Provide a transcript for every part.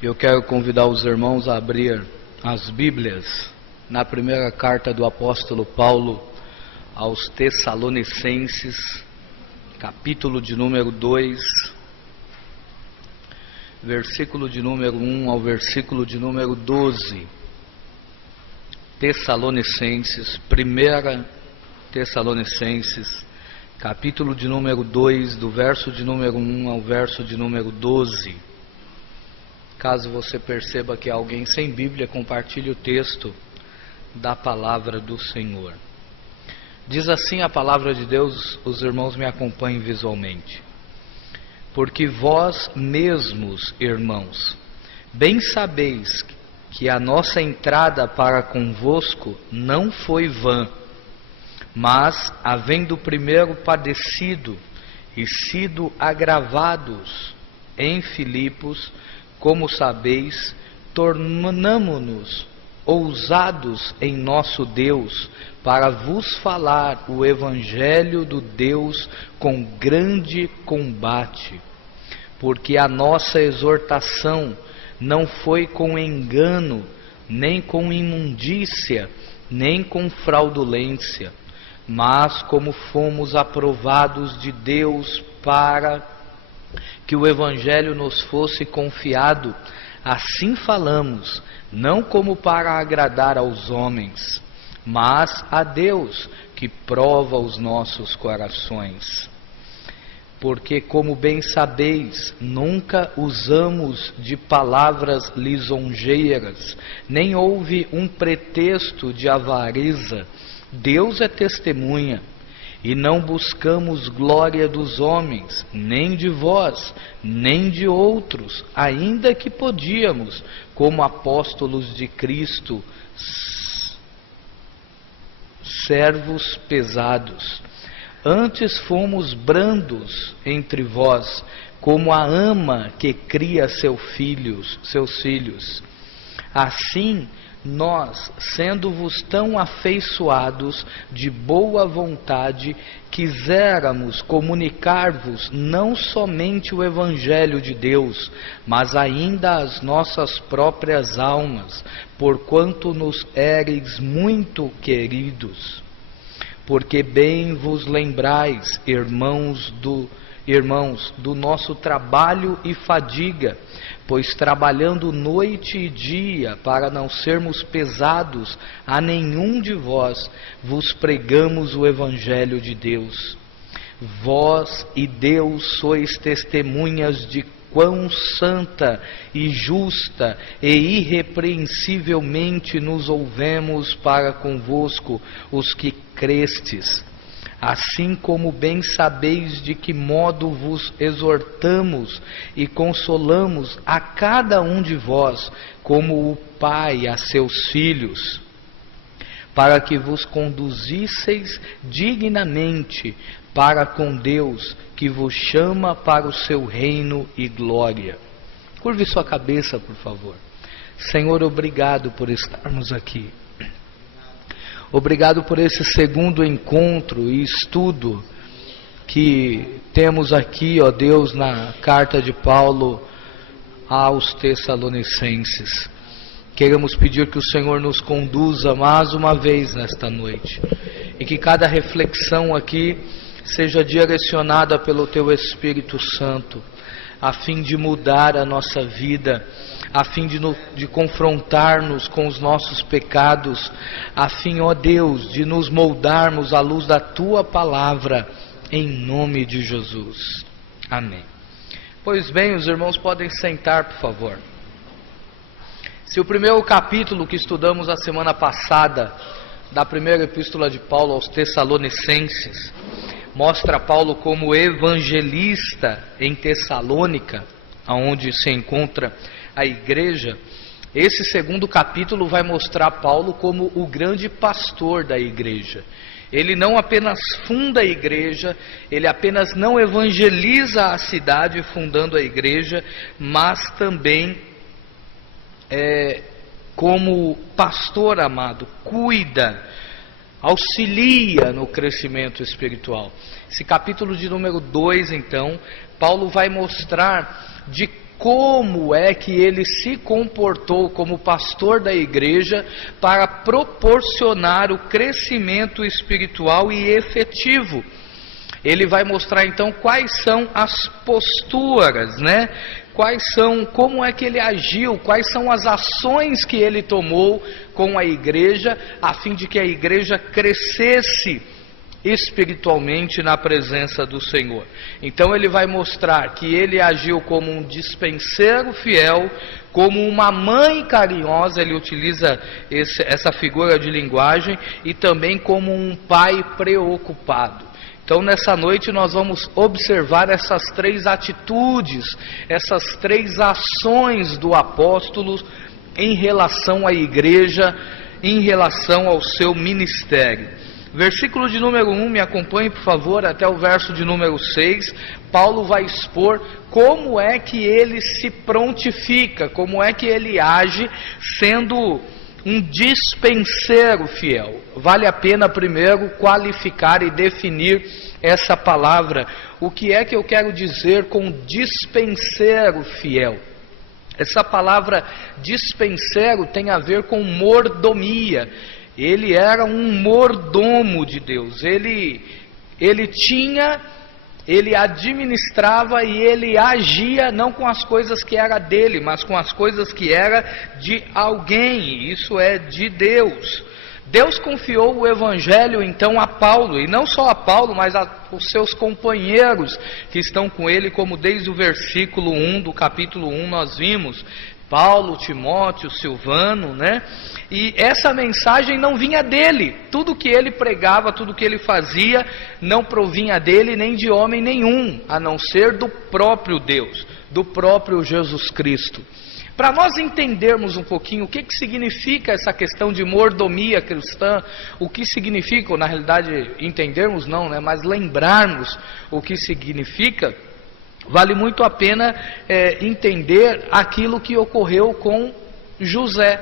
Eu quero convidar os irmãos a abrir as Bíblias na primeira carta do apóstolo Paulo aos Tessalonicenses, capítulo de número 2, versículo de número 1 ao versículo de número 12. Tessalonicenses, primeira Tessalonicenses, capítulo de número 2, do verso de número 1 ao verso de número 12. Caso você perceba que há alguém sem Bíblia, compartilhe o texto da palavra do Senhor. Diz assim a palavra de Deus, os irmãos me acompanhem visualmente. Porque vós mesmos, irmãos, bem sabeis que a nossa entrada para convosco não foi vã, mas, havendo primeiro padecido e sido agravados em Filipos, como sabeis, tornamo-nos ousados em nosso Deus, para vos falar o Evangelho do Deus com grande combate, porque a nossa exortação não foi com engano, nem com imundícia, nem com fraudulência, mas como fomos aprovados de Deus para que o Evangelho nos fosse confiado, assim falamos, não como para agradar aos homens, mas a Deus que prova os nossos corações. Porque, como bem sabeis, nunca usamos de palavras lisonjeiras, nem houve um pretexto de avareza. Deus é testemunha. E não buscamos glória dos homens, nem de vós, nem de outros, ainda que podíamos, como apóstolos de Cristo, servos pesados. Antes fomos brandos entre vós, como a ama que cria seus filhos. Assim, nós, sendo-vos tão afeiçoados de boa vontade, quiséramos comunicar-vos não somente o Evangelho de Deus, mas ainda as nossas próprias almas, porquanto nos éreis muito queridos. Porque bem vos lembrais, irmãos, do nosso trabalho e fadiga, pois trabalhando noite e dia, para não sermos pesados a nenhum de vós, vos pregamos o Evangelho de Deus. Vós e Deus sois testemunhas de quão santa e justa e irrepreensivelmente nos ouvemos para convosco, os que crestes. Assim como bem sabeis de que modo vos exortamos e consolamos a cada um de vós, como o Pai a seus filhos, para que vos conduzisseis dignamente para com Deus, que vos chama para o seu reino e glória. Curve sua cabeça, por favor. Senhor, obrigado por estarmos aqui. Obrigado por esse segundo encontro e estudo que temos aqui, ó Deus, na carta de Paulo aos Tessalonicenses. Queremos pedir que o Senhor nos conduza mais uma vez nesta noite e que cada reflexão aqui seja direcionada pelo Teu Espírito Santo, a fim de mudar a nossa vida, a fim de confrontar-nos com os nossos pecados, a fim, ó Deus, de nos moldarmos à luz da Tua Palavra, em nome de Jesus. Amém. Pois bem, os irmãos podem sentar, por favor. Se o primeiro capítulo que estudamos a semana passada, da primeira epístola de Paulo aos Tessalonicenses, mostra Paulo como evangelista em Tessalônica, onde se encontra a igreja, esse segundo capítulo vai mostrar Paulo como o grande pastor da igreja. Ele não apenas funda a igreja, ele apenas não evangeliza a cidade fundando a igreja, mas também, como pastor amado, cuida, auxilia no crescimento espiritual. Esse capítulo de número 2, então, Paulo vai mostrar de como é que ele se comportou como pastor da igreja para proporcionar o crescimento espiritual e efetivo. Ele vai mostrar então quais são as posturas, né? Como é que ele agiu, quais são as ações que ele tomou com a igreja, a fim de que a igreja crescesse espiritualmente na presença do Senhor. Então ele vai mostrar que ele agiu como um dispenseiro fiel, como uma mãe carinhosa, ele utiliza essa figura de linguagem, e também como um pai preocupado. Então nessa noite nós vamos observar essas três atitudes, essas três ações do apóstolo em relação à igreja, em relação ao seu ministério. Versículo de número 1, me acompanhe por favor até o verso de número 6, Paulo vai expor como é que ele se prontifica, como é que ele age sendo um dispenseiro fiel. Vale a pena primeiro qualificar e definir essa palavra. O que é que eu quero dizer com dispenseiro fiel? Essa palavra dispenseiro tem a ver com mordomia. Ele era um mordomo de Deus. Ele administrava e ele agia não com as coisas que era dele, mas com as coisas que era de alguém. Isso é de Deus. Deus confiou o evangelho então a Paulo, e não só a Paulo, mas os seus companheiros que estão com ele, como desde o versículo 1 do capítulo 1 nós vimos, Paulo, Timóteo, Silvano, né? E essa mensagem não vinha dele, tudo que ele pregava, tudo que ele fazia, não provinha dele nem de homem nenhum, a não ser do próprio Deus, do próprio Jesus Cristo. Para nós entendermos um pouquinho o que significa essa questão de mordomia cristã, o que significa, ou na realidade entendermos não, né, mas lembrarmos o que significa, vale muito a pena entender aquilo que ocorreu com José.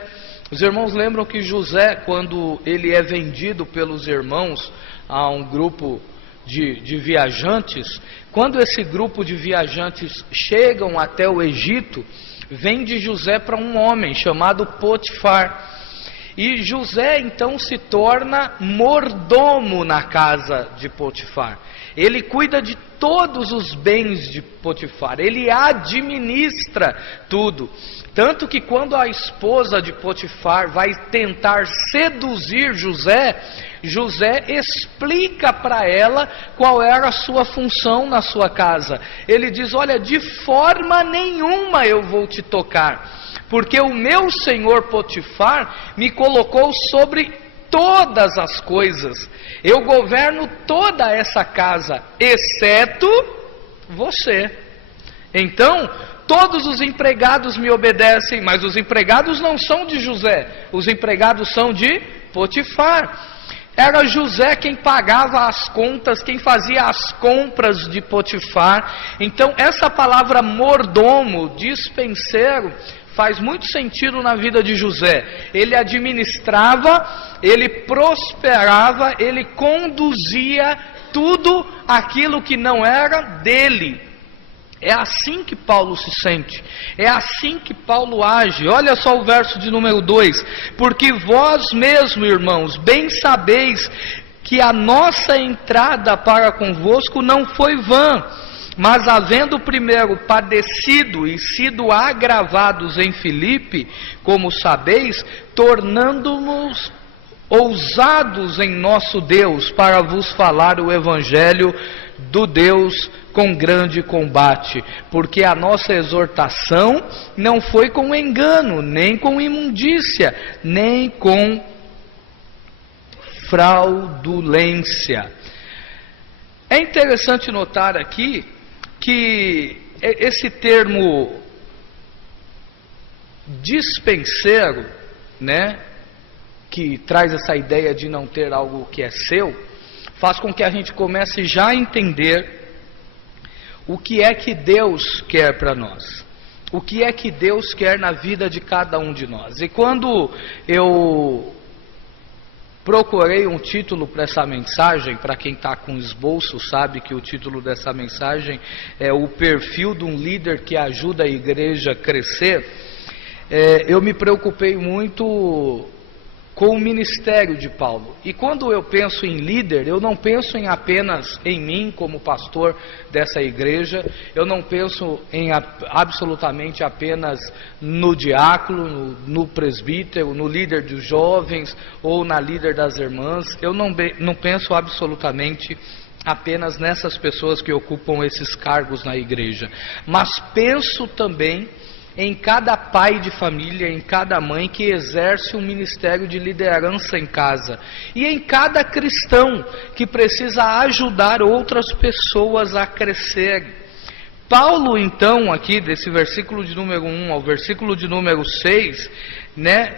Os irmãos lembram que José, quando ele é vendido pelos irmãos a um grupo de viajantes, quando esse grupo de viajantes chegam até o Egito, vende José para um homem chamado Potifar. E José então se torna mordomo na casa de Potifar. Ele cuida de todos os bens de Potifar, ele administra tudo. Tanto que quando a esposa de Potifar vai tentar seduzir José, José explica para ela qual era a sua função na sua casa. Ele diz: olha, de forma nenhuma eu vou te tocar, porque o meu senhor Potifar me colocou sobre todas as coisas. Eu governo toda essa casa, exceto você. Então, todos os empregados me obedecem, mas os empregados não são de José, os empregados são de Potifar. Era José quem pagava as contas, quem fazia as compras de Potifar. Então essa palavra mordomo, dispenseiro, faz muito sentido na vida de José. Ele administrava, ele prosperava, ele conduzia tudo aquilo que não era dele. É assim que Paulo se sente, é assim que Paulo age. Olha só o verso de número 2: porque vós mesmos, irmãos, bem sabeis que a nossa entrada para convosco não foi vã, mas havendo primeiro padecido e sido agravados em Filipe, como sabeis, tornando-nos ousados em nosso Deus, para vos falar o evangelho do Deus com grande combate, porque a nossa exortação não foi com engano, nem com imundícia, nem com fraudulência. É interessante notar aqui que esse termo dispenseiro, né, que traz essa ideia de não ter algo que é seu, faz com que a gente comece já a entender o que é que Deus quer para nós, o que é que Deus quer na vida de cada um de nós. E quando eu procurei um título para essa mensagem. Para quem está com esboço sabe que o título dessa mensagem é o perfil de um líder que ajuda a igreja a crescer. Eu me preocupei muito com o ministério de Paulo. E quando eu penso em líder, eu não penso apenas em mim como pastor dessa igreja, eu não penso absolutamente apenas no diácono, no presbítero, no líder dos jovens ou na líder das irmãs. Eu não penso absolutamente apenas nessas pessoas que ocupam esses cargos na igreja, mas penso também em cada pai de família, em cada mãe que exerce um ministério de liderança em casa, e em cada cristão que precisa ajudar outras pessoas a crescerem. Paulo, então, aqui desse versículo de número 1 ao versículo de número 6,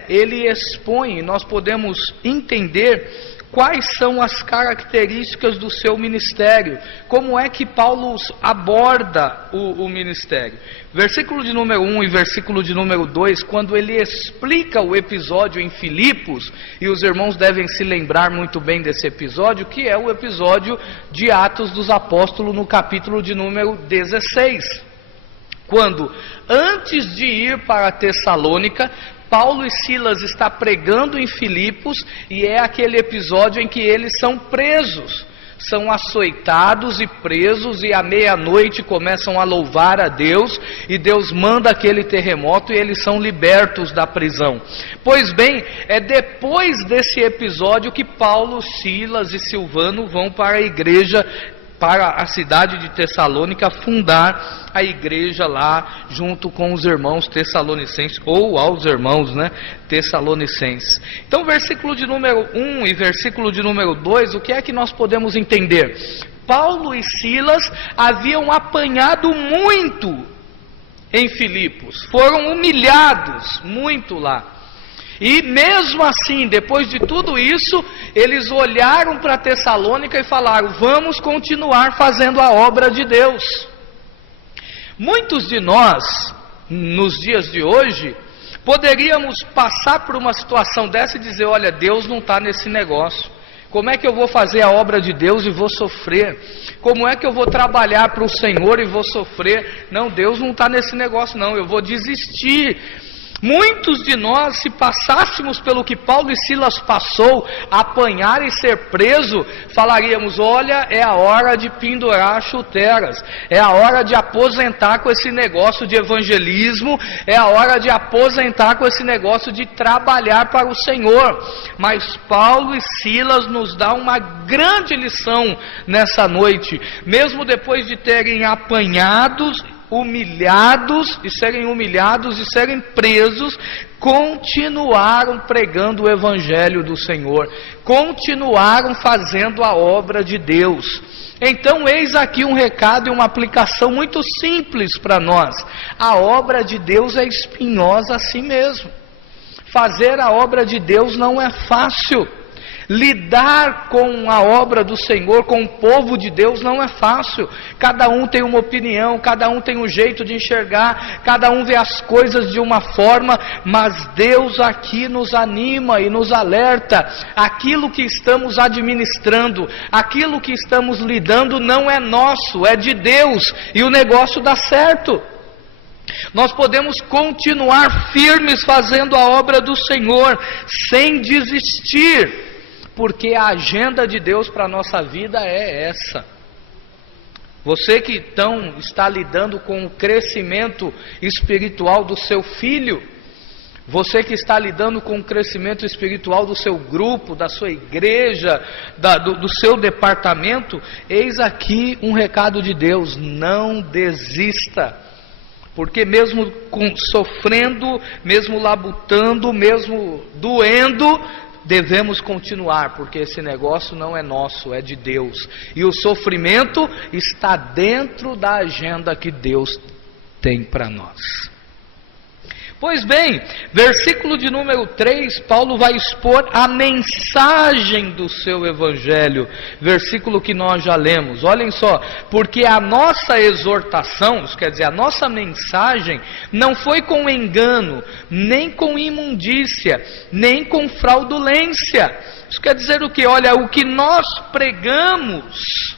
ele expõe, nós podemos entender quais são as características do seu ministério, como é que Paulo aborda o ministério. Versículo de número 1 e versículo de número 2, quando ele explica o episódio em Filipos, e os irmãos devem se lembrar muito bem desse episódio, que é o episódio de Atos dos Apóstolos, no capítulo de número 16. Quando, antes de ir para Tessalônica, Paulo e Silas estão pregando em Filipos, e é aquele episódio em que eles são presos, são açoitados e presos, e à meia-noite começam a louvar a Deus, e Deus manda aquele terremoto e eles são libertos da prisão. Pois bem, é depois desse episódio que Paulo, Silas e Silvano vão para a igreja, para a cidade de Tessalônica, fundar a igreja lá, junto com os irmãos tessalonicenses, ou aos irmãos, tessalonicenses. Então, versículo de número 1 e versículo de número 2, o que é que nós podemos entender? Paulo e Silas haviam apanhado muito em Filipos, foram humilhados muito lá. E mesmo assim, depois de tudo isso, eles olharam para Tessalônica e falaram: vamos continuar fazendo a obra de Deus. Muitos de nós, nos dias de hoje, poderíamos passar por uma situação dessa e dizer: olha, Deus não está nesse negócio. Como é que eu vou fazer a obra de Deus e vou sofrer? Como é que eu vou trabalhar para o Senhor e vou sofrer? Não, Deus não está nesse negócio não, eu vou desistir. Muitos de nós, se passássemos pelo que Paulo e Silas passou, apanhar e ser preso, falaríamos: olha, é a hora de pendurar chuteiras, é a hora de aposentar com esse negócio de evangelismo, é a hora de aposentar com esse negócio de trabalhar para o Senhor. Mas Paulo e Silas nos dão uma grande lição nessa noite, mesmo depois de terem humilhados e serem presos, continuaram pregando o evangelho do Senhor, continuaram fazendo a obra de Deus. Então eis aqui um recado e uma aplicação muito simples para nós: a obra de Deus é espinhosa assim mesmo, fazer a obra de Deus não é fácil. Lidar com a obra do Senhor, com o povo de Deus, não é fácil. Cada um tem uma opinião, cada um tem um jeito de enxergar, cada um vê as coisas de uma forma, mas Deus aqui nos anima e nos alerta: aquilo que estamos administrando, aquilo que estamos lidando não é nosso, é de Deus, e o negócio dá certo. Nós podemos continuar firmes fazendo a obra do Senhor, sem desistir, porque a agenda de Deus para a nossa vida é essa. Você que então está lidando com o crescimento espiritual do seu filho, você que está lidando com o crescimento espiritual do seu grupo, da sua igreja, do seu departamento, eis aqui um recado de Deus: não desista. Porque mesmo sofrendo, mesmo labutando, mesmo doendo, devemos continuar, porque esse negócio não é nosso, é de Deus. E o sofrimento está dentro da agenda que Deus tem para nós. Pois bem, versículo de número 3, Paulo vai expor a mensagem do seu evangelho, versículo que nós já lemos. Olhem só: porque a nossa exortação, isso quer dizer, a nossa mensagem, não foi com engano, nem com imundícia, nem com fraudulência, Isso quer dizer o quê? Olha, o que nós pregamos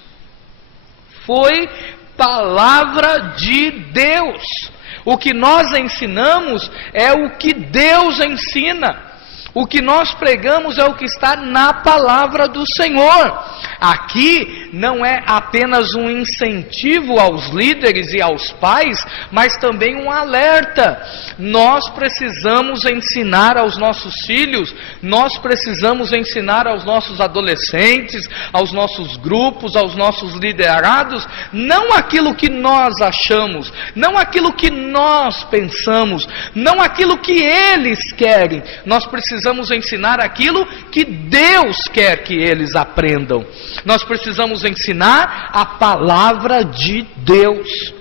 foi palavra de Deus. O que nós ensinamos é o que Deus ensina. O que nós pregamos é o que está na palavra do Senhor. Aqui não é apenas um incentivo aos líderes e aos pais, mas também um alerta. Nós precisamos ensinar aos nossos filhos, nós precisamos ensinar aos nossos adolescentes, aos nossos grupos, aos nossos liderados, não aquilo que nós achamos, não aquilo que nós pensamos, não aquilo que eles querem. Nós precisamos ensinar aquilo que Deus quer que eles aprendam. Nós precisamos ensinar a palavra de Deus.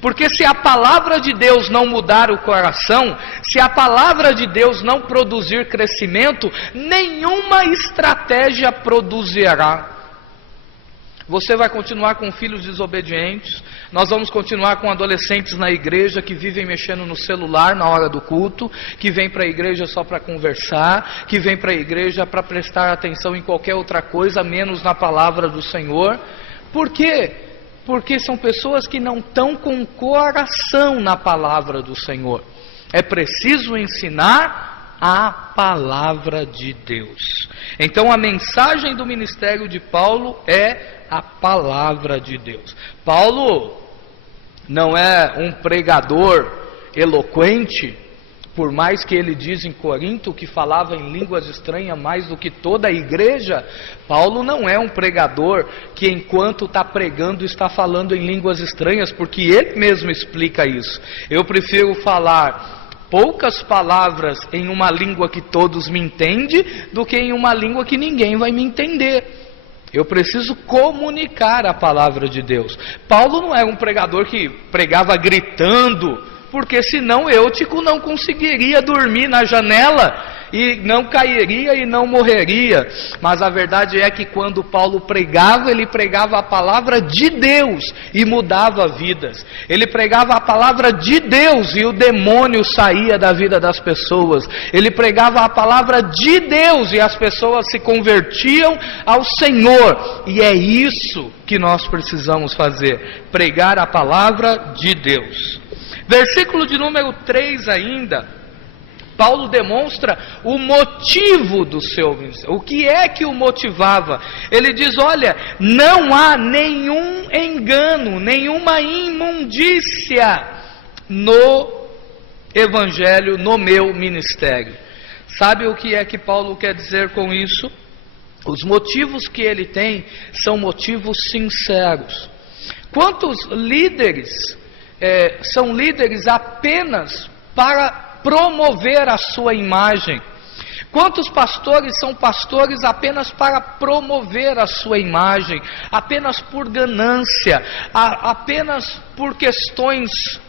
Porque se a palavra de Deus não mudar o coração, se a palavra de Deus não produzir crescimento, nenhuma estratégia produzirá. Você vai continuar com filhos desobedientes, nós vamos continuar com adolescentes na igreja que vivem mexendo no celular na hora do culto, que vêm para a igreja só para conversar, que vêm para a igreja para prestar atenção em qualquer outra coisa, menos na palavra do Senhor. Por quê? Porque são pessoas que não estão com coração na palavra do Senhor. É preciso ensinar a palavra de Deus. Então a mensagem do ministério de Paulo é a palavra de Deus. Paulo não é um pregador eloquente, por mais que ele diz em Corinto que falava em línguas estranhas mais do que toda a igreja. Paulo não é um pregador que enquanto está pregando está falando em línguas estranhas, porque ele mesmo explica isso. Eu prefiro falar poucas palavras em uma língua que todos me entendem, do que em uma língua que ninguém vai me entender. Eu preciso comunicar a palavra de Deus. Paulo não era um pregador que pregava gritando, porque senão Eutico não conseguiria dormir na janela, e não cairia e não morreria. Mas a verdade é que quando Paulo pregava, ele pregava a palavra de Deus e mudava vidas. Ele pregava a palavra de Deus e o demônio saía da vida das pessoas. Ele pregava a palavra de Deus e as pessoas se convertiam ao Senhor. E é isso que nós precisamos fazer, pregar a palavra de Deus. Versículo de número 3 ainda, Paulo demonstra o motivo do seu ministério. O que é que o motivava? Ele diz, olha, não há nenhum engano, nenhuma imundícia no evangelho, no meu ministério. Sabe o que é que Paulo quer dizer com isso? Os motivos que ele tem são motivos sinceros. Quantos líderes são líderes apenas para promover a sua imagem? Quantos pastores são pastores apenas para promover a sua imagem, apenas por ganância, apenas por questões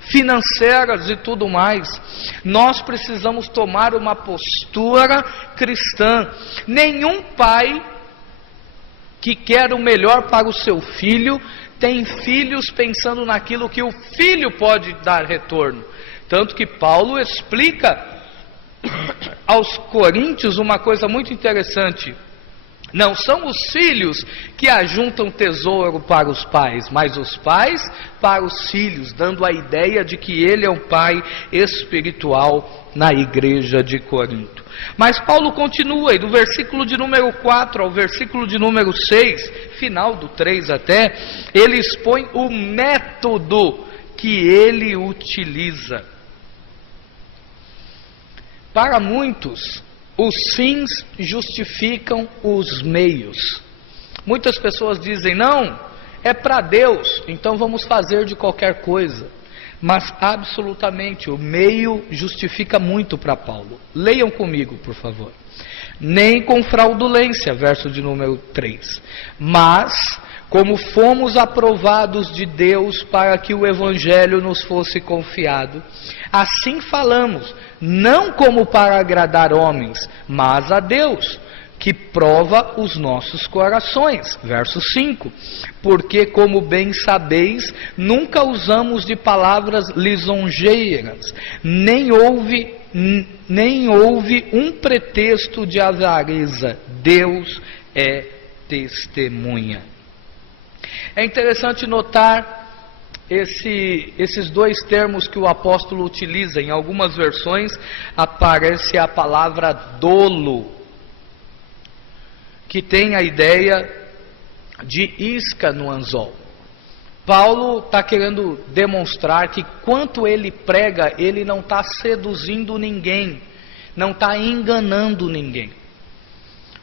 financeiras e tudo mais? Nós precisamos tomar uma postura cristã. Nenhum pai que quer o melhor para o seu filho tem filhos pensando naquilo que o filho pode dar retorno. Tanto que Paulo explica aos coríntios uma coisa muito interessante. Não são os filhos que ajuntam tesouro para os pais, mas os pais para os filhos, dando a ideia de que ele é um pai espiritual na igreja de Corinto. Mas Paulo continua, e do versículo de número 4 ao versículo de número 6, final do 3 até, ele expõe o método que ele utiliza. Para muitos, os fins justificam os meios. Muitas pessoas dizem, não, é para Deus, então vamos fazer de qualquer coisa. Mas absolutamente, o meio justifica muito para Paulo. Leiam comigo, por favor. Nem com fraudulência, verso de número 3. Mas, como fomos aprovados de Deus para que o Evangelho nos fosse confiado, assim falamos, não como para agradar homens, mas a Deus, que prova os nossos corações. Verso 5. Porque, como bem sabeis, nunca usamos de palavras lisonjeiras, nem houve nem houve um pretexto de avareza. Deus é testemunha. É interessante notar esses dois termos que o apóstolo utiliza. Em algumas versões aparece a palavra dolo, que tem a ideia de isca no anzol. Paulo está querendo demonstrar que quanto ele prega, ele não está seduzindo ninguém, não está enganando ninguém.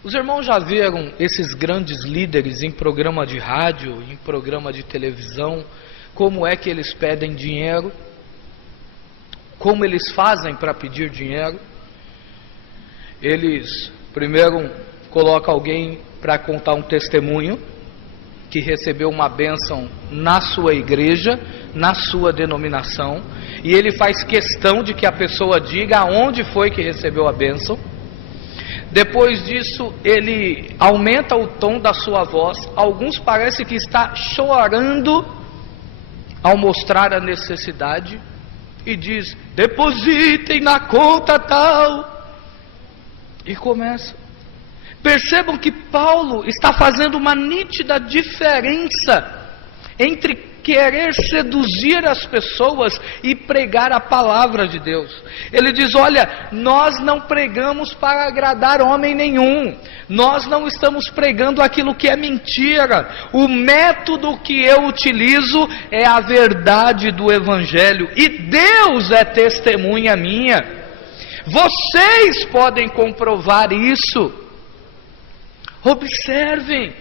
Os irmãos já viram esses grandes líderes em programa de rádio, em programa de televisão, como é que eles pedem dinheiro, como eles fazem para pedir dinheiro? Eles primeiro colocam alguém para contar um testemunho, que recebeu uma bênção na sua igreja, na sua denominação, e ele faz questão de que a pessoa diga aonde foi que recebeu a bênção. Depois disso, ele aumenta o tom da sua voz. Alguns parece que está chorando ao mostrar a necessidade, e diz: depositem na conta tal, e começa. Percebam que Paulo está fazendo uma nítida diferença entre querer seduzir as pessoas e pregar a palavra de Deus. Ele diz: olha, nós não pregamos para agradar homem nenhum, nós não estamos pregando aquilo que é mentira. O método que eu utilizo é a verdade do Evangelho, e Deus é testemunha minha. Vocês podem comprovar isso. Observem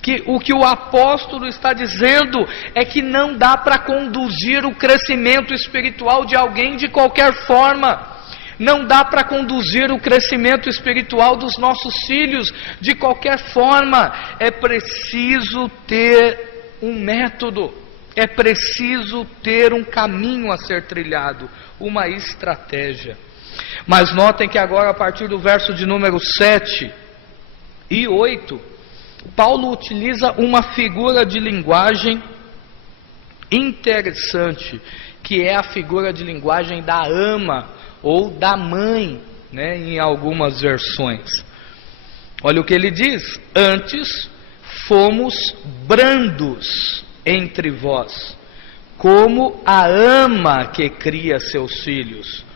que o que o apóstolo está dizendo é que não dá para conduzir o crescimento espiritual de alguém de qualquer forma. Não dá para conduzir o crescimento espiritual dos nossos filhos de qualquer forma. É preciso ter um método, é preciso ter um caminho a ser trilhado, uma estratégia. Mas notem que agora, a partir do verso de número 7 e 8, Paulo utiliza uma figura de linguagem interessante, que é a figura de linguagem da ama ou da mãe, né, em algumas versões. Olha o que ele diz: antes fomos brandos entre vós, como a ama que cria seus filhos.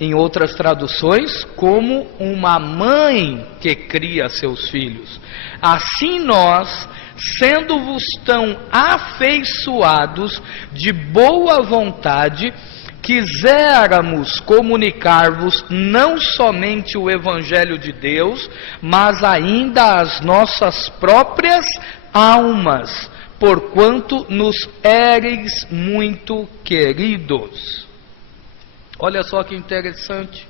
Em outras traduções, como uma mãe que cria seus filhos. Assim nós, sendo-vos tão afeiçoados de boa vontade, quiséramos comunicar-vos não somente o Evangelho de Deus, mas ainda as nossas próprias almas, porquanto nos éreis muito queridos. Olha só que interessante.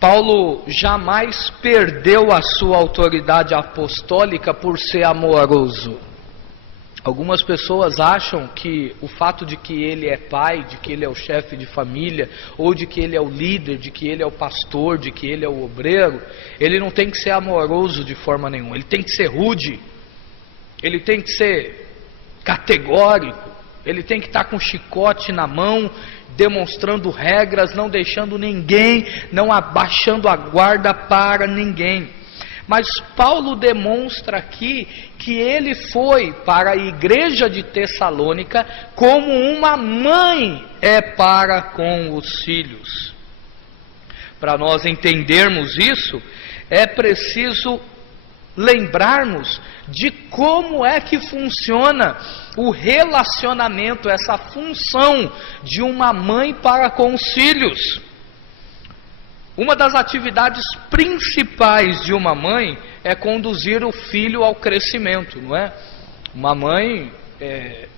Paulo jamais perdeu a sua autoridade apostólica por ser amoroso. Algumas pessoas acham que o fato de que ele é pai, de que ele é o chefe de família, ou de que ele é o líder, de que ele é o pastor, de que ele é o obreiro, ele não tem que ser amoroso de forma nenhuma. Ele tem que ser rude, ele tem que ser categórico, ele tem que estar com chicote na mão, demonstrando regras, não deixando ninguém, não abaixando a guarda para ninguém. Mas Paulo demonstra aqui que ele foi para a igreja de Tessalônica como uma mãe é para com os filhos. Para nós entendermos isso, é preciso lembrarmos de como é que funciona o relacionamento, essa função de uma mãe para com os filhos. Uma das atividades principais de uma mãe é conduzir o filho ao crescimento, não é? Uma mãe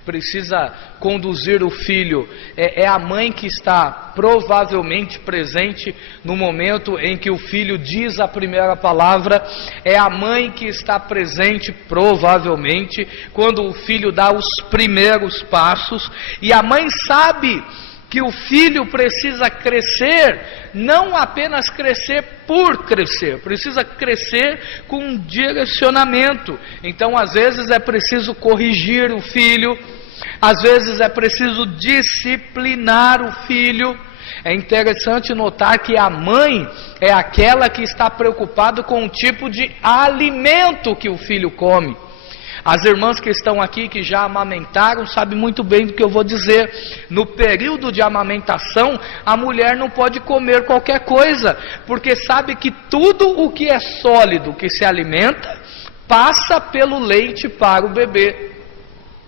precisa conduzir o filho, é a mãe que está provavelmente presente no momento em que o filho diz a primeira palavra, é a mãe que está presente provavelmente quando o filho dá os primeiros passos, e a mãe sabe que o filho precisa crescer, não apenas crescer por crescer, precisa crescer com um direcionamento. Então, às vezes é preciso corrigir o filho, às vezes é preciso disciplinar o filho, É interessante notar que a mãe é aquela que está preocupada com o tipo de alimento que o filho come. As irmãs que estão aqui, que já amamentaram, sabem muito bem do que eu vou dizer. No período de amamentação, a mulher não pode comer qualquer coisa, porque sabe que tudo o que é sólido, que se alimenta, passa pelo leite para o bebê.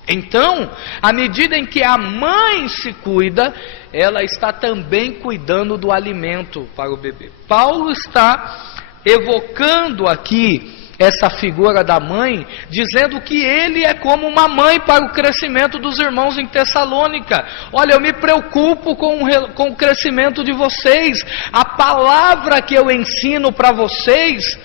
Então, à medida em que a mãe se cuida, ela está também cuidando do alimento para o bebê. Paulo está evocando aqui essa figura da mãe, dizendo que ele é como uma mãe para o crescimento dos irmãos em Tessalônica. Olha, eu me preocupo com o crescimento de vocês. A palavra que eu ensino para vocês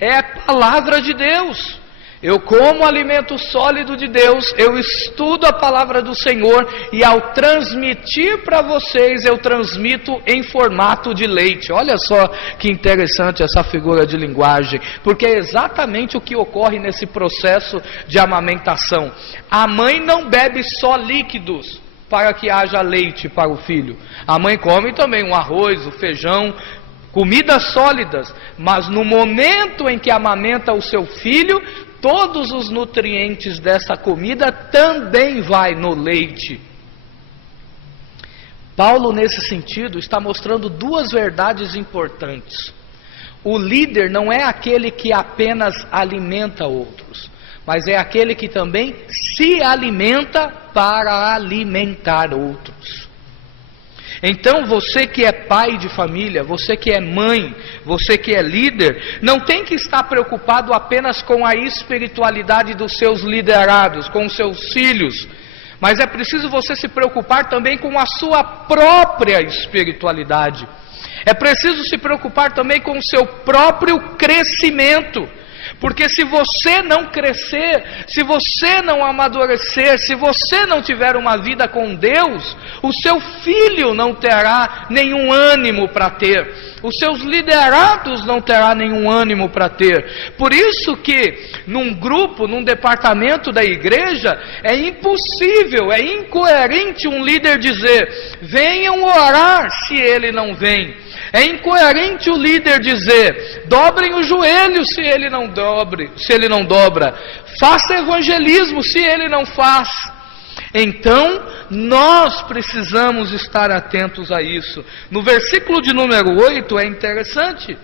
é a palavra de Deus. Eu como alimento sólido de Deus, eu estudo a palavra do Senhor, e ao transmitir para vocês, eu transmito em formato de leite. Olha só que interessante essa figura de linguagem, porque é exatamente o que ocorre nesse processo de amamentação. A mãe não bebe só líquidos para que haja leite para o filho. A mãe come também um arroz, o feijão, comidas sólidas, mas no momento em que amamenta o seu filho, todos os nutrientes dessa comida também vai no leite. Paulo, nesse sentido, está mostrando duas verdades importantes. O líder não é aquele que apenas alimenta outros, mas é aquele que também se alimenta para alimentar outros. Então você que é pai de família, você que é mãe, você que é líder, não tem que estar preocupado apenas com a espiritualidade dos seus liderados, com os seus filhos, mas é preciso você se preocupar também com a sua própria espiritualidade. É preciso se preocupar também com o seu próprio crescimento. Porque se você não crescer, se você não amadurecer, se você não tiver uma vida com Deus, o seu filho não terá nenhum ânimo para ter, os seus liderados não terá nenhum ânimo para ter. Por isso que num grupo, num departamento da igreja, é impossível, é incoerente um líder dizer: venham orar, se ele não vem. É incoerente o líder dizer: dobrem os joelhos, se ele não dobra. Faça evangelismo, se ele não faz. Então, nós precisamos estar atentos a isso. No versículo de número 8 é interessante,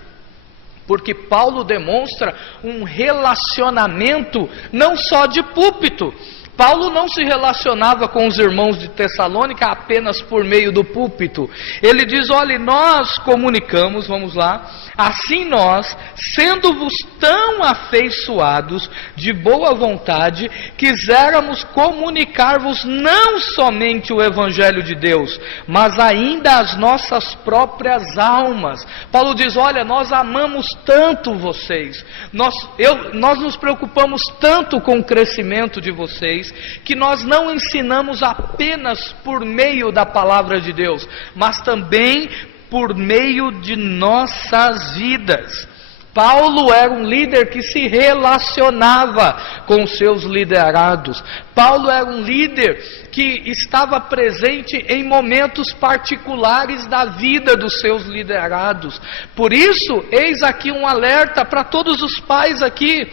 porque Paulo demonstra um relacionamento não só de púlpito. Paulo não se relacionava com os irmãos de Tessalônica apenas por meio do púlpito. Ele diz: olha, nós comunicamos, vamos lá, assim nós, sendo-vos tão afeiçoados de boa vontade, quiséramos comunicar-vos não somente o Evangelho de Deus, mas ainda as nossas próprias almas. Paulo diz: olha, nós amamos tanto vocês, nós nos preocupamos tanto com o crescimento de vocês, que nós não ensinamos apenas por meio da palavra de Deus, mas também por meio de nossas vidas. Paulo era um líder que se relacionava com seus liderados. Paulo era um líder que estava presente em momentos particulares da vida dos seus liderados. Por isso, eis aqui um alerta para todos os pais aqui.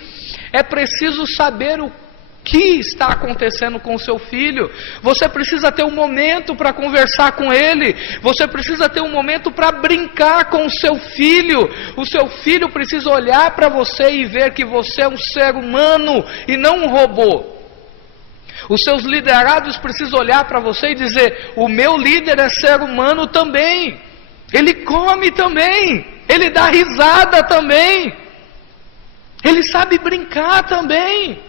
É preciso saber o que está acontecendo com o seu filho. Você precisa ter um momento para conversar com ele. Você precisa ter um momento para brincar com o seu filho. O seu filho precisa olhar para você e ver que você é um ser humano e não um robô. Os seus liderados precisam olhar para você e dizer: o meu líder é ser humano também. Ele come também. Ele dá risada também. Ele sabe brincar também.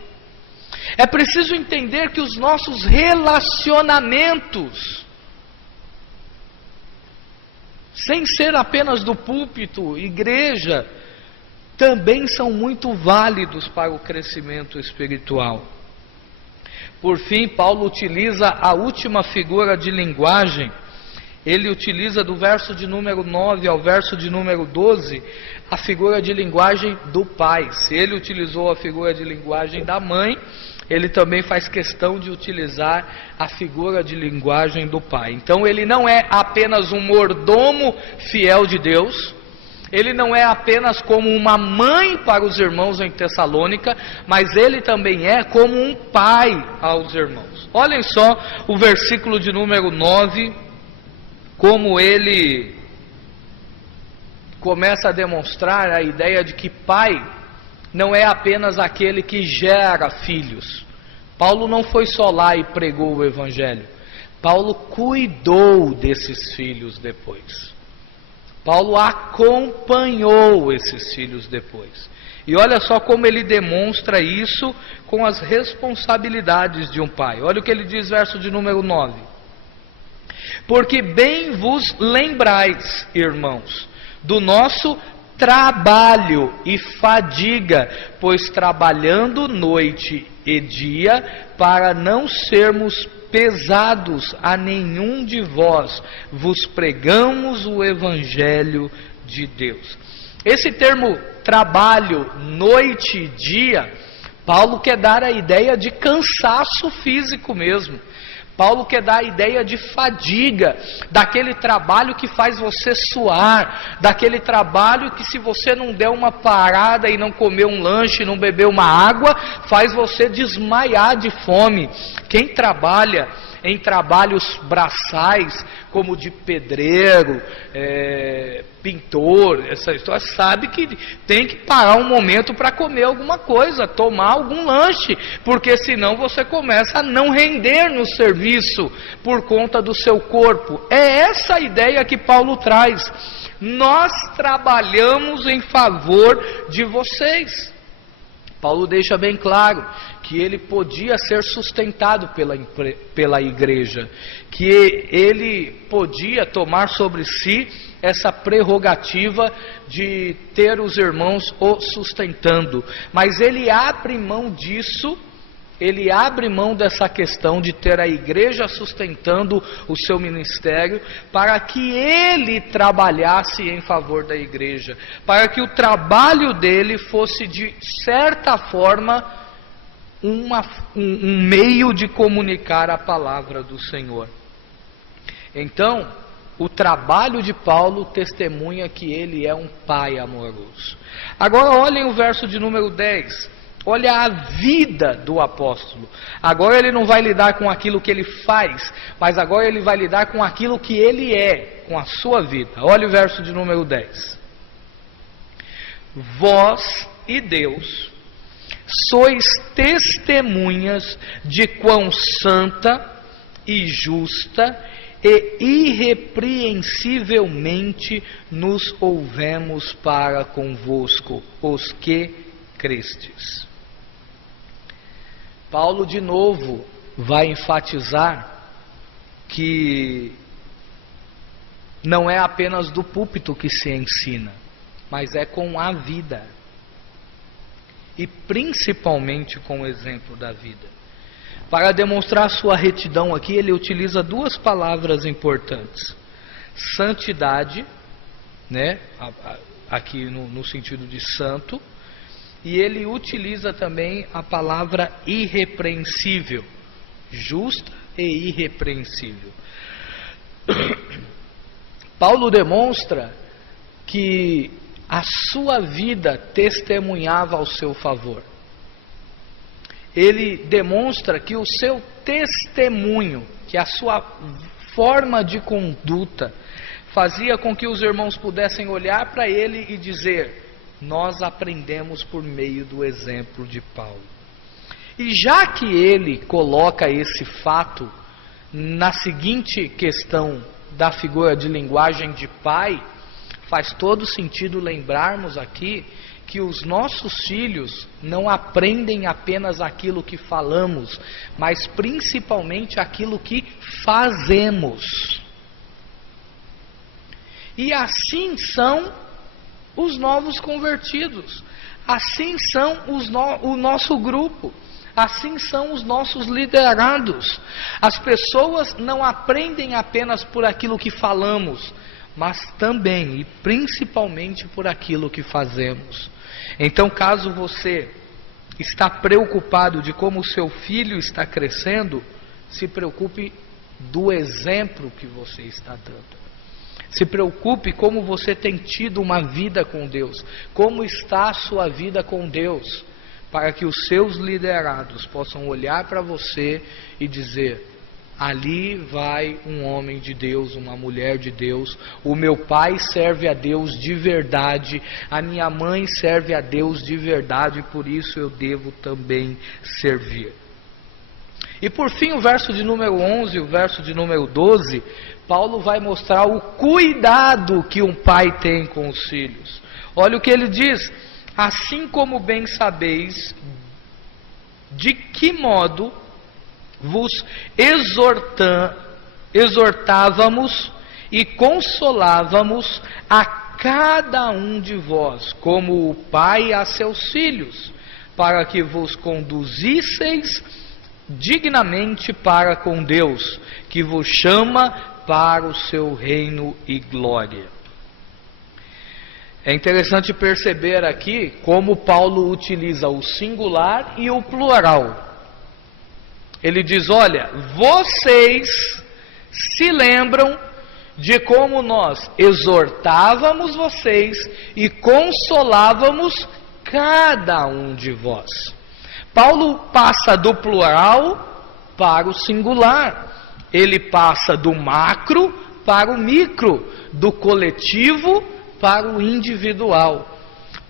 É preciso entender que os nossos relacionamentos, sem ser apenas do púlpito, igreja, também são muito válidos para o crescimento espiritual. Por fim, Paulo utiliza a última figura de linguagem. Ele utiliza do verso de número 9 ao verso de número 12, a figura de linguagem do pai. Se ele utilizou a figura de linguagem da mãe, ele também faz questão de utilizar a figura de linguagem do pai. Então ele não é apenas um mordomo fiel de Deus, ele não é apenas como uma mãe para os irmãos em Tessalônica, mas ele também é como um pai aos irmãos. Olhem só o versículo de número 9, como ele começa a demonstrar a ideia de que pai não é apenas aquele que gera filhos. Paulo não foi só lá e pregou o evangelho. Paulo cuidou desses filhos depois. Paulo acompanhou esses filhos depois. E olha só como ele demonstra isso com as responsabilidades de um pai. Olha o que ele diz, verso de número 9. Porque bem vos lembrais, irmãos, do nosso trabalho e fadiga, pois trabalhando noite e dia, para não sermos pesados a nenhum de vós, vos pregamos o Evangelho de Deus. Esse termo trabalho, noite e dia, Paulo quer dar a ideia de cansaço físico mesmo. Paulo quer dar a ideia de fadiga, daquele trabalho que faz você suar, daquele trabalho que se você não der uma parada e não comer um lanche, não beber uma água, faz você desmaiar de fome. Quem trabalha em trabalhos braçais, como de pedreiro, pintor, essa história, sabe que tem que parar um momento para comer alguma coisa, tomar algum lanche, porque senão você começa a não render no serviço por conta do seu corpo. É essa a ideia que Paulo traz. Nós trabalhamos em favor de vocês. Paulo deixa bem claro que ele podia ser sustentado pela igreja, que ele podia tomar sobre si essa prerrogativa de ter os irmãos o sustentando, mas ele abre mão disso, ele abre mão dessa questão de ter a igreja sustentando o seu ministério, para que ele trabalhasse em favor da igreja, para que o trabalho dele fosse de certa forma um meio de comunicar a palavra do Senhor. Então, o trabalho de Paulo testemunha que ele é um pai amoroso. Agora olhem o verso de número 10. Olha a vida do apóstolo. Agora ele não vai lidar com aquilo que ele faz, mas agora ele vai lidar com aquilo que ele é, com a sua vida. Olha o verso de número 10. Vós e Deus sois testemunhas de quão santa e justa e irrepreensivelmente nos houvemos para convosco, os que crestes. Paulo de novo vai enfatizar que não é apenas do púlpito que se ensina, mas é com a vida. E principalmente com o exemplo da vida. Para demonstrar sua retidão aqui, ele utiliza duas palavras importantes. Santidade, né? Aqui no sentido de santo. E ele utiliza também a palavra irrepreensível. Justa e irrepreensível. Paulo demonstra que a sua vida testemunhava ao seu favor. Ele demonstra que o seu testemunho, que a sua forma de conduta, fazia com que os irmãos pudessem olhar para ele e dizer: nós aprendemos por meio do exemplo de Paulo. E já que ele coloca esse fato na seguinte questão da figura de linguagem de pai, faz todo sentido lembrarmos aqui que os nossos filhos não aprendem apenas aquilo que falamos, mas principalmente aquilo que fazemos. E assim são os novos convertidos, assim são o nosso grupo, assim são os nossos liderados. As pessoas não aprendem apenas por aquilo que falamos, mas também e principalmente por aquilo que fazemos. Então, caso você está preocupado de como o seu filho está crescendo, se preocupe do exemplo que você está dando. Se preocupe como você tem tido uma vida com Deus, como está a sua vida com Deus, para que os seus liderados possam olhar para você e dizer: ali vai um homem de Deus, uma mulher de Deus, o meu pai serve a Deus de verdade, a minha mãe serve a Deus de verdade, por isso eu devo também servir. E por fim, o verso de número 11 e o verso de número 12, Paulo vai mostrar o cuidado que um pai tem com os filhos. Olha o que ele diz: assim como bem sabeis de que modo vos exortávamos e consolávamos a cada um de vós, como o pai a seus filhos, para que vos conduzisseis dignamente para com Deus, que vos chama para o seu reino e glória. É interessante perceber aqui como Paulo utiliza o singular e o plural. Ele diz: olha, vocês se lembram de como nós exortávamos vocês e consolávamos cada um de vós. Paulo passa do plural para o singular. Ele passa do macro para o micro, do coletivo para o individual.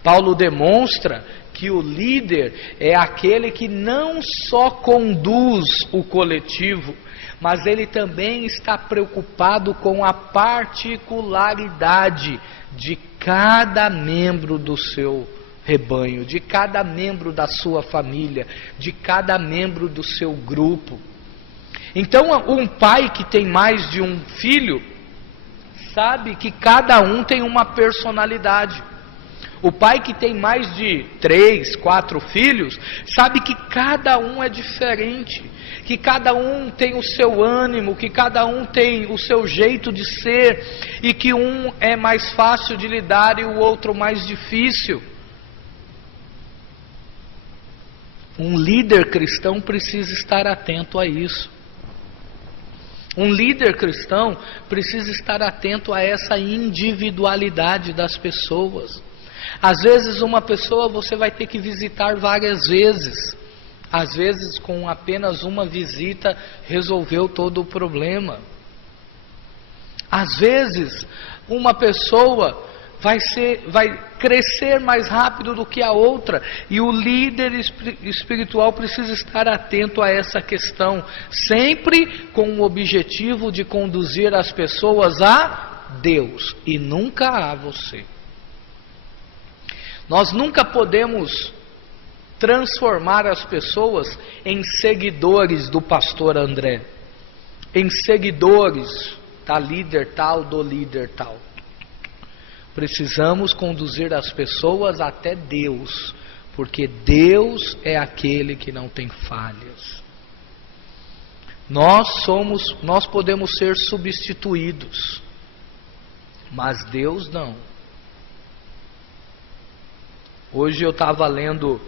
Paulo demonstra que o líder é aquele que não só conduz o coletivo, mas ele também está preocupado com a particularidade de cada membro do seu rebanho, de cada membro da sua família, de cada membro do seu grupo. Então, um pai que tem mais de um filho sabe que cada um tem uma personalidade. O pai que tem mais de 3, 4 filhos, sabe que cada um é diferente, que cada um tem o seu ânimo, que cada um tem o seu jeito de ser, e que um é mais fácil de lidar e o outro mais difícil. Um líder cristão precisa estar atento a isso. Um líder cristão precisa estar atento a essa individualidade das pessoas. Às vezes uma pessoa você vai ter que visitar várias vezes. Às vezes com apenas uma visita resolveu todo o problema. Às vezes uma pessoa vai crescer mais rápido do que a outra, e o líder espiritual precisa estar atento a essa questão, sempre com o objetivo de conduzir as pessoas a Deus e nunca a você. Nós nunca podemos transformar as pessoas em seguidores do pastor André, em seguidores da líder tal, do líder tal. Precisamos conduzir as pessoas até Deus, porque Deus é aquele que não tem falhas. Nós podemos ser substituídos, mas Deus não. Hoje eu estava lendo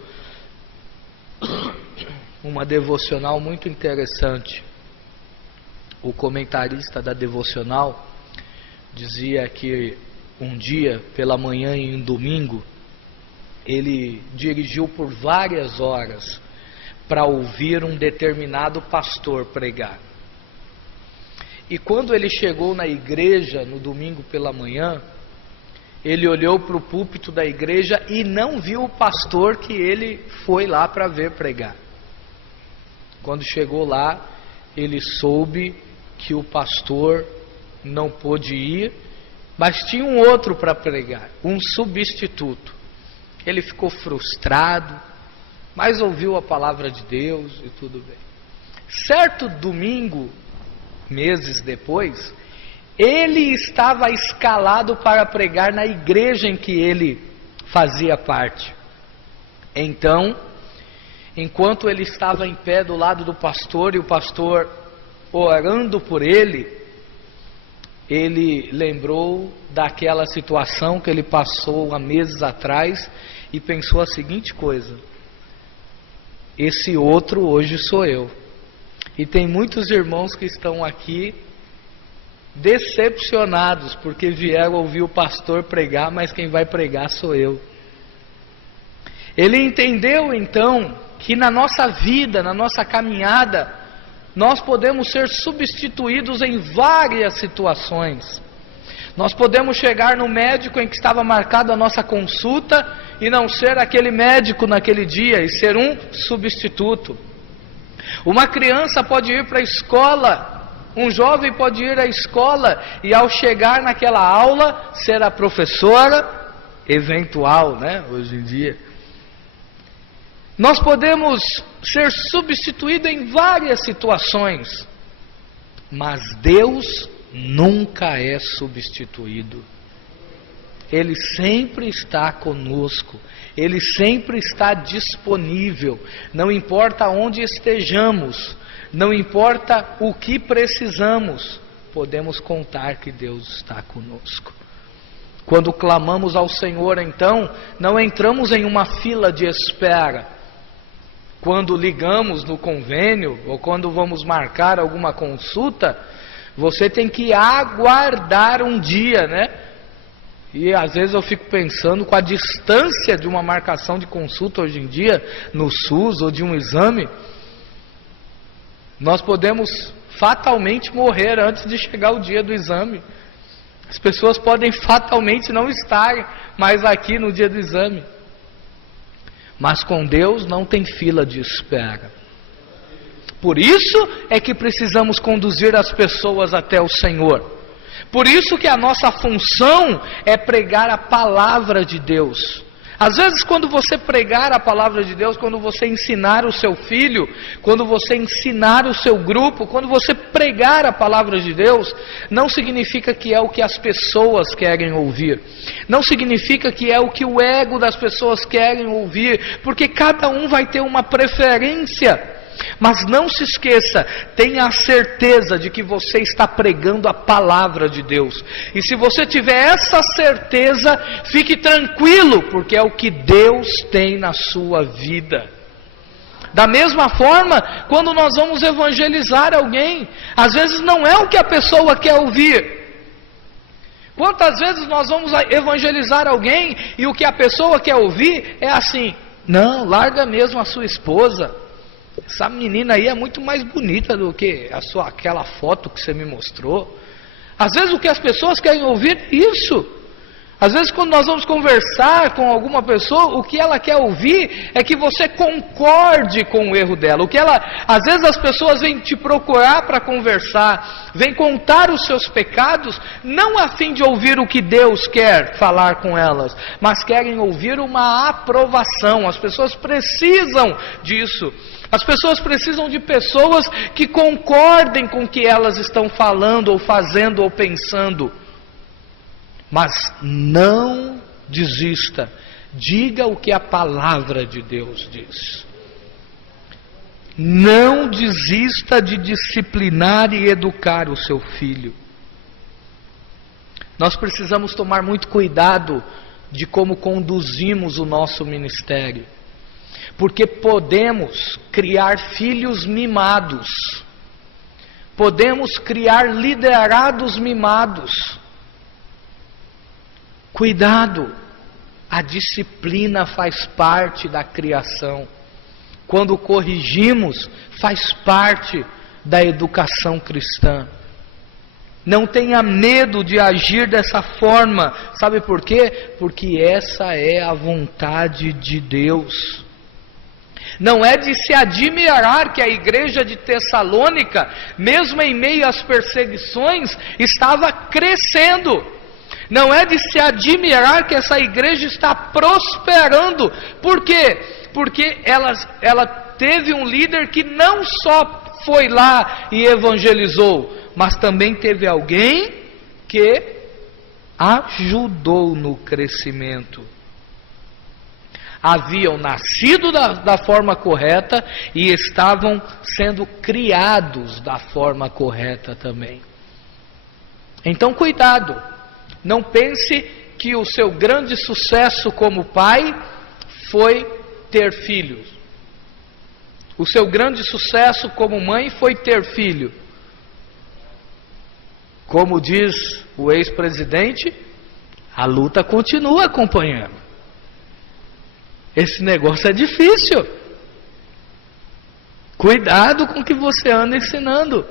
uma devocional muito interessante. O comentarista da devocional dizia que um dia, pela manhã e um domingo, ele dirigiu por várias horas para ouvir um determinado pastor pregar. E quando ele chegou na igreja no domingo pela manhã, ele olhou para o púlpito da igreja e não viu o pastor que ele foi lá para ver pregar. Quando chegou lá, ele soube que o pastor não pôde ir, mas tinha um outro para pregar, um substituto. Ele ficou frustrado, mas ouviu a palavra de Deus e tudo bem. Certo domingo, meses depois, ele estava escalado para pregar na igreja em que ele fazia parte. Então, enquanto ele estava em pé do lado do pastor e o pastor orando por ele, ele lembrou daquela situação que ele passou há meses atrás e pensou a seguinte coisa: Esse outro hoje sou eu. E tem muitos irmãos que estão aqui decepcionados porque vieram ouvir o pastor pregar, mas quem vai pregar sou eu. Ele entendeu então que na nossa vida, na nossa caminhada, nós podemos ser substituídos em várias situações. Nós podemos chegar no médico em que estava marcada a nossa consulta e não ser aquele médico naquele dia e ser um substituto. Uma criança pode ir para a escola, um jovem pode ir à escola e ao chegar naquela aula ser a professora eventual, né, hoje em dia. Nós podemos ser substituídos em várias situações, mas Deus nunca é substituído. Ele sempre está conosco, Ele sempre está disponível, não importa onde estejamos, não importa o que precisamos, podemos contar que Deus está conosco. Quando clamamos ao Senhor, então, não entramos em uma fila de espera. Quando ligamos no convênio, ou quando vamos marcar alguma consulta, você tem que aguardar um dia, né? E às vezes eu fico pensando com a distância de uma marcação de consulta hoje em dia, no SUS ou de um exame, nós podemos fatalmente morrer antes de chegar o dia do exame. As pessoas podem fatalmente não estar mais aqui no dia do exame. Mas com Deus não tem fila de espera. Por isso é que precisamos conduzir as pessoas até o Senhor. Por isso que a nossa função é pregar a palavra de Deus. Às vezes quando você pregar a palavra de Deus, quando você ensinar o seu filho, quando você ensinar o seu grupo, quando você pregar a palavra de Deus, não significa que é o que as pessoas querem ouvir. Não significa que é o que o ego das pessoas querem ouvir, porque cada um vai ter uma preferência. Mas não se esqueça, tenha a certeza de que você está pregando a palavra de Deus. E se você tiver essa certeza, fique tranquilo, porque é o que Deus tem na sua vida. Da mesma forma, quando nós vamos evangelizar alguém, às vezes não é o que a pessoa quer ouvir. Quantas vezes nós vamos evangelizar alguém e o que a pessoa quer ouvir é assim: não, larga mesmo a sua esposa. Essa menina aí é muito mais bonita do que aquela foto que você me mostrou. Às vezes o que as pessoas querem ouvir é isso. Às vezes quando nós vamos conversar com alguma pessoa, o que ela quer ouvir é que você concorde com o erro dela. Às vezes as pessoas vêm te procurar para conversar, vêm contar os seus pecados, não a fim de ouvir o que Deus quer falar com elas, mas querem ouvir uma aprovação. As pessoas precisam disso. As pessoas precisam de pessoas que concordem com o que elas estão falando, ou fazendo, ou pensando. Mas não desista. Diga o que a palavra de Deus diz. Não desista de disciplinar e educar o seu filho. Nós precisamos tomar muito cuidado de como conduzimos o nosso ministério. Porque podemos criar filhos mimados. Podemos criar liderados mimados. Cuidado, a disciplina faz parte da criação. Quando corrigimos, faz parte da educação cristã. Não tenha medo de agir dessa forma. Sabe por quê? Porque essa é a vontade de Deus. Não é de se admirar que a igreja de Tessalônica, mesmo em meio às perseguições, estava crescendo. Não é de se admirar que essa igreja está prosperando. Por quê? Porque ela teve um líder que não só foi lá e evangelizou, mas também teve alguém que ajudou no crescimento. Haviam nascido da forma correta e estavam sendo criados da forma correta também. Então cuidado, não pense que o seu grande sucesso como pai foi ter filhos. O seu grande sucesso como mãe foi ter filho. Como diz o ex-presidente, a luta continua, companheiro. Esse negócio é difícil. Cuidado com o que você anda ensinando.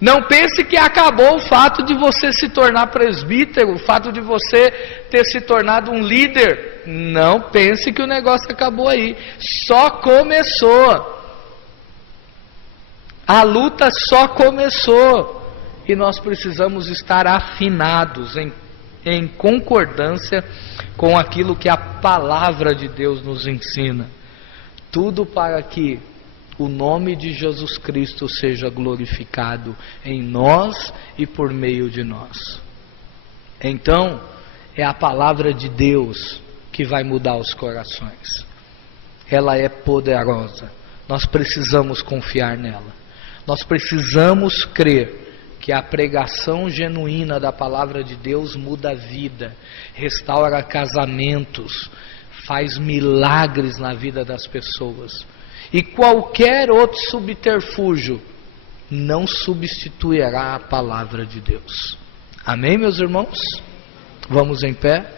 Não pense que acabou o fato de você se tornar presbítero, o fato de você ter se tornado um líder. Não pense que o negócio acabou aí. Só começou. A luta só começou. E nós precisamos estar afinados em concordância com aquilo que a palavra de Deus nos ensina. Tudo para que o nome de Jesus Cristo seja glorificado em nós e por meio de nós. Então, é a palavra de Deus que vai mudar os corações. Ela é poderosa. Nós precisamos confiar nela. Nós precisamos crer que a pregação genuína da palavra de Deus muda a vida, restaura casamentos, faz milagres na vida das pessoas. E qualquer outro subterfúgio não substituirá a palavra de Deus. Amém, meus irmãos? Vamos em pé?